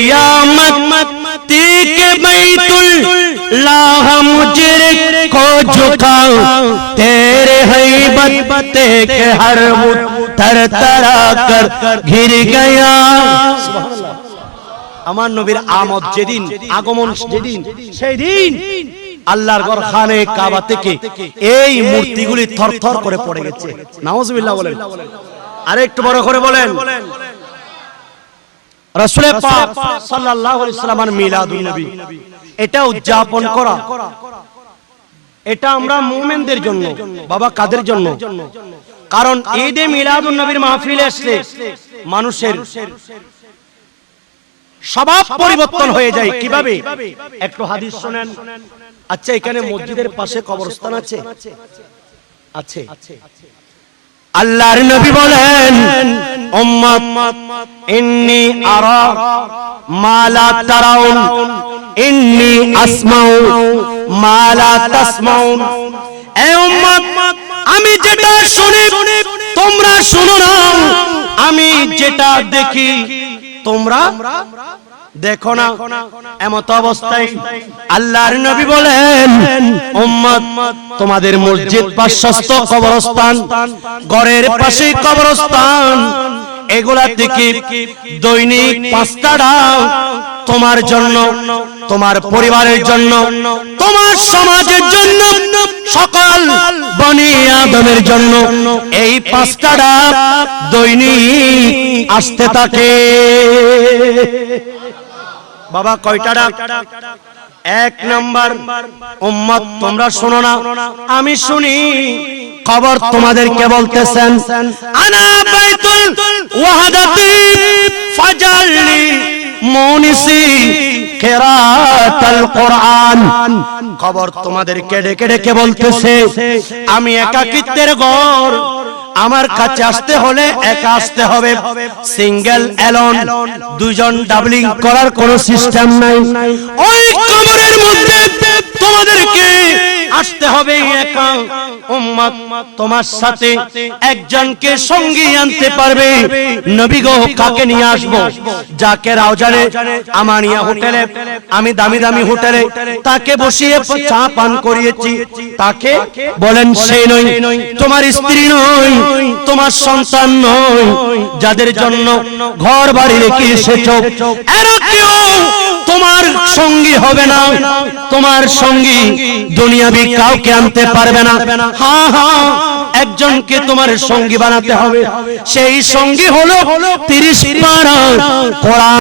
कियामत के बैतुल्लाह मुजरिक को झुकाओ तेरे हैबत के हर थर थरा कर घिर गया। আমার নবীর আমদ যেদিন আগমন যেদিন সেই দিন আল্লাহর ঘর খানে কাবা থেকে এই মূর্তিগুলি থরথর করে পড়ে গেছে। নাউজুবিল্লাহ বলেন, আরে একটু বড় করে বলেন। রাসূল পাক সাল্লাল্লাহু আলাইহি ওয়াসাল্লামের মিলাদুন নবী এটা উদযাপন করা, এটা আমরা মুমিনদের জন্য। বাবা কাদের জন্য? কারণ ঈদে মিলাদুন নবীর মাহফিলে আসলে মানুষের স্বভাব পরিবর্তন হয়ে যায়। কিভাবে? একটু হাদিস শুনেন। আচ্ছা, এখানে মসজিদের পাশে কবরস্থান আছে? আছে। আল্লাহর নবী বলেন, উম্মত ইন্নী আরা মা লা তারাউন ইন্নী আসমাউ মা লা তাসমাউন। এ উম্মত, আমি যেটা শুনি তোমরা শুনো না, আমি যেটা দেখি তোমরা দেখো না। এমত অবস্থায় আল্লাহর নবী বলেন, উম্মত তোমাদের মসজিদ পার্শ্বস্থ কবরস্থান, ঘরের পাশে কবরস্থান, এগুলা থেকে দৈনিক 5টা ডাল তোমার জন্য, তোমার পরিবারের জন্য, তোমার সমাজের জন্য, সকল বনি আদমের জন্য এই 5টা ডাল দৈনিক আসতে থাকে। বাবা কয়টা ডাক? 1 নাম্বার, উম্মত তোমরা শোনো না, আমি শুনি। খবর তোমাদেরকে বলতেছেন, আনা বাইতুল ওয়াহদাতি ফাজালনি মুনিসি কিরাতাল কোরআন। খবর তোমাদেরকে ডেকে ডেকে বলতেছে, আমি একাকিত্বের ঘর, আমার কাছে আসতে হলে একা আসতে হবে, সিঙ্গেল এলন, দুইজন ডাবলিং করার কোনো সিস্টেম নাই। ওই কবরের মধ্যে তোমাদেরকে আসতে হবে একা। উম্মত তোমার সাথে একজনকে সঙ্গী আনতে পারবে। নবী গো, কাকে নিয়ে আসবো? যাকে রাউজানে আমানিয়া হোটেলে, আমি দামি দামি হোটেলে তাকে বসিয়ে চা পান করিয়েছি, তাকে বলেন সেই নয়, তোমার স্ত্রী নয়, তোমার সন্তান নয়, যাদের জন্য ঘর বাড়ি রেখে এসেছো, এরা কেউ তোমার সঙ্গী হবে না। তোমার সঙ্গী দুনিয়াবি কাউকে আনতে পারবে না। হ্যাঁ হ্যাঁ, একজনকে তোমার সঙ্গী বানাতে হবে। সেই সঙ্গী হলো 30 পারা কোরআন।